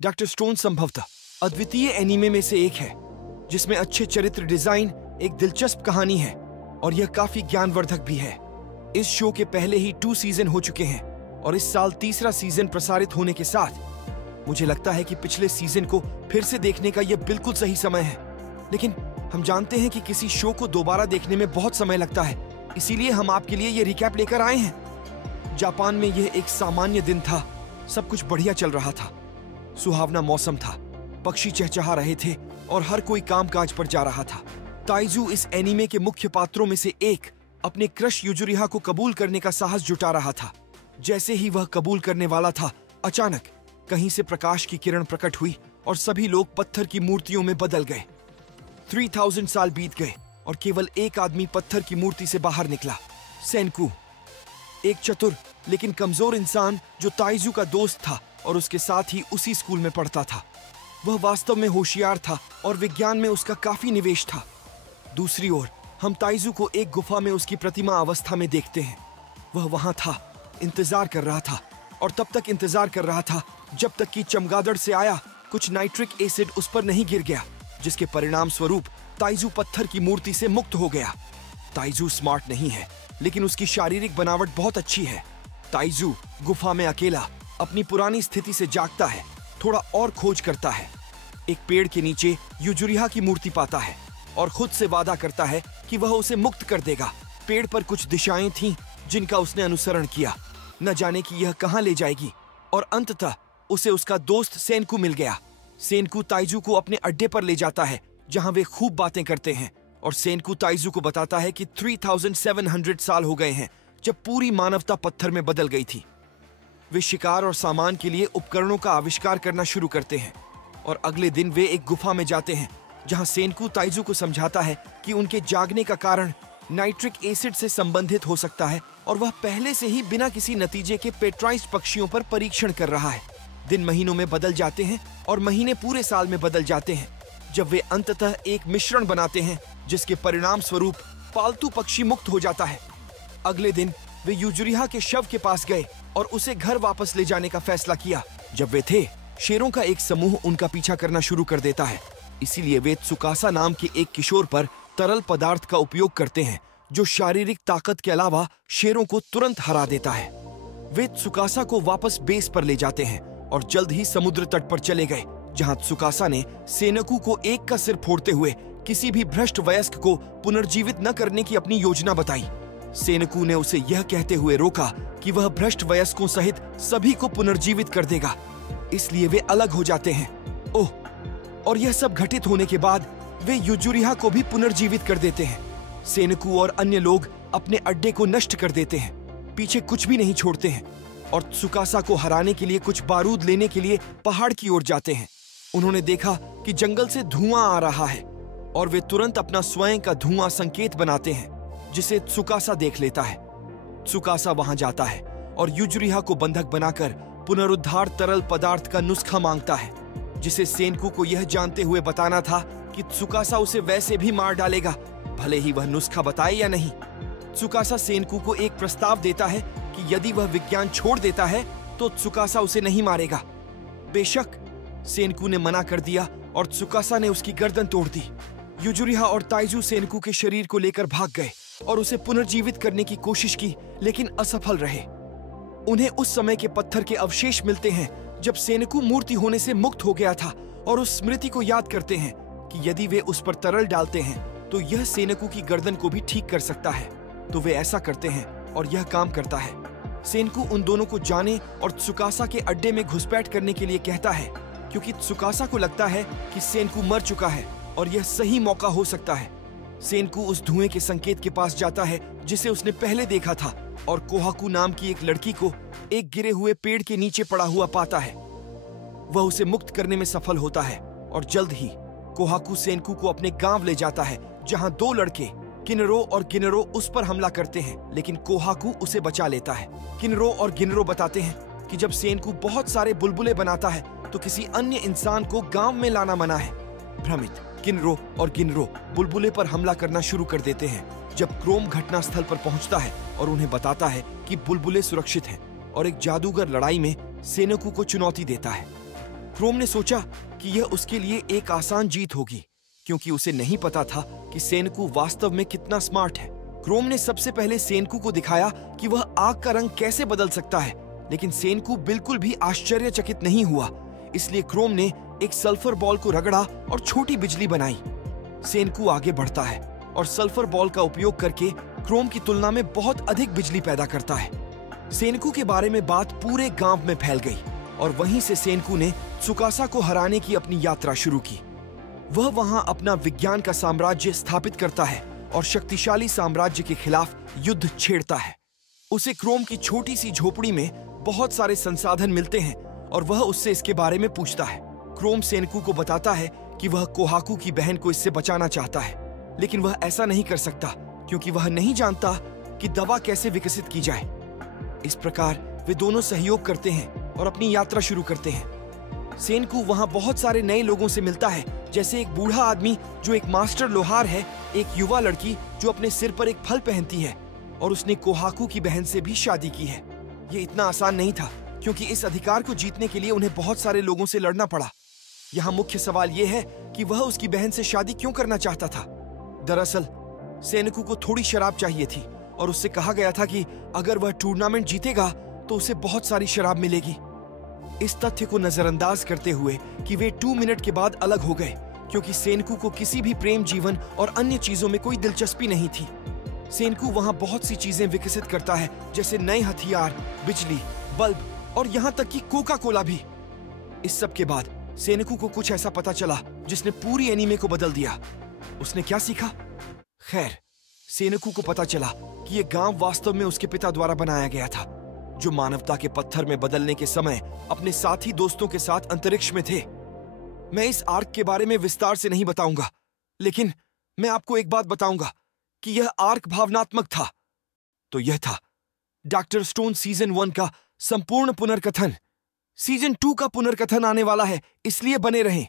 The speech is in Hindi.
डॉक्टर स्टोन संभवतः अद्वितीय एनीमे में से एक है जिसमें अच्छे चरित्र डिजाइन, एक दिलचस्प कहानी है और यह काफी ज्ञानवर्धक भी है। इस शो के पहले ही 2 सीजन हो चुके हैं और इस साल तीसरा सीजन प्रसारित होने के साथ मुझे लगता है कि पिछले सीजन को फिर से देखने का यह बिल्कुल सही समय है। लेकिन हम जानते हैं कि किसी शो को दोबारा देखने में बहुत समय लगता है, इसीलिए हम आपके लिए यह रिकैप लेकर आए हैं। जापान में यह एक सामान्य दिन था। सब कुछ बढ़िया चल रहा था। सुहावना मौसम था, पक्षी चहचहा रहे थे और हर कोई कामकाज पर जा रहा था। ताइजू इस एनीमे के मुख्य पात्रों में से एक अपने क्रश युजुरिहा को कबूल करने का साहस जुटा रहा था। जैसे ही वह कबूल करने वाला था, अचानक कहीं से प्रकाश की किरण प्रकट हुई और सभी लोग पत्थर की मूर्तियों में बदल गए। 3000 साल बीत गए और केवल एक आदमी पत्थर की मूर्ति से बाहर निकला, सेनकू। एक चतुर लेकिन कमजोर इंसान जो ताइजू का दोस्त था और उसके साथ ही उसी स्कूल में पढ़ता था। वह वास्तव में होशियार था और विज्ञान में उसका काफी निवेश था। दूसरी ओर हम ताइजू को एक गुफा में उसकी प्रतिमा अवस्था में देखते हैं। वह वहां था, इंतजार कर रहा था और तब तक इंतजार कर रहा था जब तक कि चमगादड़ से आया कुछ नाइट्रिक एसिड उस पर नहीं गिर गया, जिसके परिणाम स्वरूप ताइजू पत्थर की मूर्ति से मुक्त हो गया। ताइजू स्मार्ट नहीं है, लेकिन उसकी शारीरिक बनावट बहुत अच्छी है। ताइजू गुफा में अकेला अपनी पुरानी स्थिति से जागता है, थोड़ा और खोज करता है। एक पेड़ के नीचे युजुरिहा की मूर्ति पाता है और खुद से वादा करता है कि वह उसे मुक्त कर देगा। पेड़ पर कुछ दिशाएं थीं जिनका उसने अनुसरण किया, न जाने कि यह कहां ले जाएगी। और अंततः उसे उसका दोस्त सेनकू मिल गया। सेनकू ताइजू को अपने अड्डे पर ले जाता है जहां वे खूब बातें करते हैं और सेनकू ताइजू को बताता है कि 3700 साल हो गए हैं जब पूरी मानवता पत्थर में बदल गई थी। वे शिकार और सामान के लिए उपकरणों का आविष्कार करना शुरू करते हैं और अगले दिन वे एक गुफा में जाते हैं जहां सेनकू ताइजू को समझाता है कि उनके जागने का कारण नाइट्रिक एसिड से संबंधित हो सकता है और वह पहले से ही बिना किसी नतीजे के पेट्राइज्ड पक्षियों पर परीक्षण कर रहा है। दिन महीनों में बदल जाते हैं और महीने पूरे साल में बदल जाते हैं जब वे अंततः एक मिश्रण बनाते हैं जिसके परिणाम स्वरूप पालतू पक्षी मुक्त हो जाता है। अगले दिन वे युजुरिहा के शव के पास गए और उसे घर वापस ले जाने का फैसला किया। जब वे थे, शेरों का एक समूह उनका पीछा करना शुरू कर देता है, इसीलिए वे त्सुकासा नाम के एक किशोर पर तरल पदार्थ का उपयोग करते हैं जो शारीरिक ताकत के अलावा शेरों को तुरंत हरा देता है। वे त्सुकासा को वापस बेस पर ले जाते हैं और जल्द ही समुद्र तट पर चले गए जहां त्सुकासा ने सेनकू को एक का सिर फोड़ते हुए किसी भी भ्रष्ट वयस्क को पुनर्जीवित न करने की अपनी योजना बताई। सेनकू ने उसे यह कहते हुए रोका कि वह भ्रष्ट वयस्कों सहित सभी को पुनर्जीवित कर देगा, इसलिए वे अलग हो जाते हैं। ओह, और यह सब घटित होने के बाद वे युजुरिहा को भी पुनर्जीवित कर देते हैं। सेनकू और अन्य लोग अपने अड्डे को नष्ट कर देते हैं, पीछे कुछ भी नहीं छोड़ते हैं और त्सुकासा को हराने के लिए कुछ बारूद लेने के लिए पहाड़ की ओर जाते हैं। उन्होंने देखा कि जंगल से धुआं आ रहा है और वे तुरंत अपना स्वयं का धुआं संकेत बनाते हैं जिसे त्सुकासा देख लेता है। त्सुकासा वहां जाता है और युजुरिहा को बंधक बनाकर पुनरुद्धार तरल पदार्थ का नुस्खा मांगता है, जिसे सेनकू को यह जानते हुए बताना था कि त्सुकासा उसे वैसे भी मार डालेगा, भले ही वह नुस्खा बताए या नहीं। त्सुकासा सेनकू को एक प्रस्ताव देता है कि यदि वह विज्ञान छोड़ देता है तो त्सुकासा उसे नहीं मारेगा। बेशक सेनकू ने मना कर दिया और त्सुकासा ने उसकी गर्दन तोड़ दी। युजुरिहा और ताइजू सेनकू के शरीर को लेकर भाग गए और उसे पुनर्जीवित करने की कोशिश की, लेकिन असफल रहे। उन्हें उस समय के पत्थर के अवशेष मिलते हैं जब सेनकू मूर्ति होने से मुक्त हो गया था और उस स्मृति को याद करते हैं कि यदि वे उस पर तरल डालते हैं तो यह सेनकू की गर्दन को भी ठीक कर सकता है। तो वे ऐसा करते हैं और यह काम करता है। सेनकू उन दोनों को जाने और त्सुकासा के अड्डे में घुसपैठ करने के लिए कहता है, क्योंकि त्सुकासा को लगता है कि सेनकू मर चुका है और यह सही मौका हो सकता है। सेनकू उस धुएं के संकेत के पास जाता है जिसे उसने पहले देखा था और कोहाकू नाम की एक लड़की को एक गिरे हुए पेड़ के नीचे पड़ा हुआ पाता है। वह उसे मुक्त करने में सफल होता है और जल्द ही कोहाकू सेनकू को अपने गांव ले जाता है जहां 2 लड़के किनरो और गिनरो उस पर हमला करते हैं, लेकिन कोहाकू उसे बचा लेता है। किनरो और गिनरो बताते हैं कि जब सेनकू बहुत सारे बुलबुले बनाता है तो किसी अन्य इंसान को गांव में लाना मना है। भ्रमित किनरो और गिनरो बुलबुले पर हमला करना शुरू कर देते हैं जब क्रोम घटनास्थल पर पहुंचता है और उन्हें बताता है कि बुलबुले सुरक्षित हैं और एक जादूगर लड़ाई में सेनकू को चुनौती देता है। क्रोम ने सोचा कि यह उसके लिए एक आसान जीत होगी, क्योंकि उसे नहीं पता था कि सेनकू वास्तव में कितना स्मार्ट है। क्रोम ने सबसे पहले सेनकू को दिखाया कि वह आग का रंग कैसे बदल सकता है, लेकिन सेनकू बिल्कुल भी आश्चर्यचकित नहीं हुआ। इसलिए क्रोम ने एक सल्फर बॉल को रगड़ा और छोटी बिजली बनाई। सेनकू आगे बढ़ता है और सल्फर बॉल का उपयोग करके क्रोम की तुलना में बहुत अधिक बिजली पैदा करता है। सेनकू के बारे में बात पूरे गांव में फैल गई और वहीं से सेनकू ने त्सुकासा को हराने की अपनी यात्रा शुरू की। वह वहां अपना विज्ञान का साम्राज्य स्थापित करता है और शक्तिशाली साम्राज्य के खिलाफ युद्ध छेड़ता है। उसे क्रोम की छोटी सी झोपड़ी में बहुत सारे संसाधन मिलते हैं और वह उससे इसके बारे में पूछता है। क्रोम सेनकू को बताता है कि वह कोहाकू की बहन को इससे बचाना चाहता है, लेकिन वह ऐसा नहीं कर सकता क्योंकि वह नहीं जानता कि दवा कैसे विकसित की जाए। इस प्रकार वे दोनों सहयोग करते हैं और अपनी यात्रा शुरू करते हैं। सेनकू वहां बहुत सारे नए लोगों से मिलता है, जैसे एक बूढ़ा आदमी जो एक मास्टर लोहार है, एक युवा लड़की जो अपने सिर पर एक फल पहनती है, और उसने कोहाकू की बहन से भी शादी की है। ये इतना आसान नहीं था क्योंकि इस अधिकार को जीतने के लिए उन्हें बहुत सारे लोगों से लड़ना पड़ा। यहाँ मुख्य सवाल यह है कि वह उसकी बहन से शादी क्यों करना चाहता था। दरअसल सेनकू को थोड़ी शराब चाहिए थी और उससे कहा गया था कि अगर वह टूर्नामेंट जीतेगा तो उसे बहुत सारी शराब मिलेगी। इस तथ्य को नजरअंदाज करते हुए कि वे 2 मिनट के बाद अलग हो गए, क्योंकि सेनकू को किसी भी प्रेम जीवन और अन्य चीजों में कोई दिलचस्पी नहीं थी। सेनकू वहां बहुत सी चीजें विकसित करता है, जैसे नए हथियार, बिजली, बल्ब और यहाँ तक कि कोका कोला भी। इस सब के बाद सेनकू को कुछ ऐसा पता चला जिसने पूरी एनीमे को बदल दिया। उसने क्या सीखा? खैर, सेनकू को पता चला कि यह गांव वास्तव में उसके पिता द्वारा बनाया गया था, जो मानवता के पत्थर में बदलने के समय अपने साथी दोस्तों के साथ अंतरिक्ष में थे। मैं इस आर्क के बारे में विस्तार से नहीं बताऊंगा, लेकिन मैं आपको एक बात बताऊंगा कि यह आर्क भावनात्मक था। तो यह था डॉक्टर स्टोन सीजन 1 का संपूर्ण पुनर्कथन। सीजन 2 का पुनर्कथन आने वाला है, इसलिए बने रहें।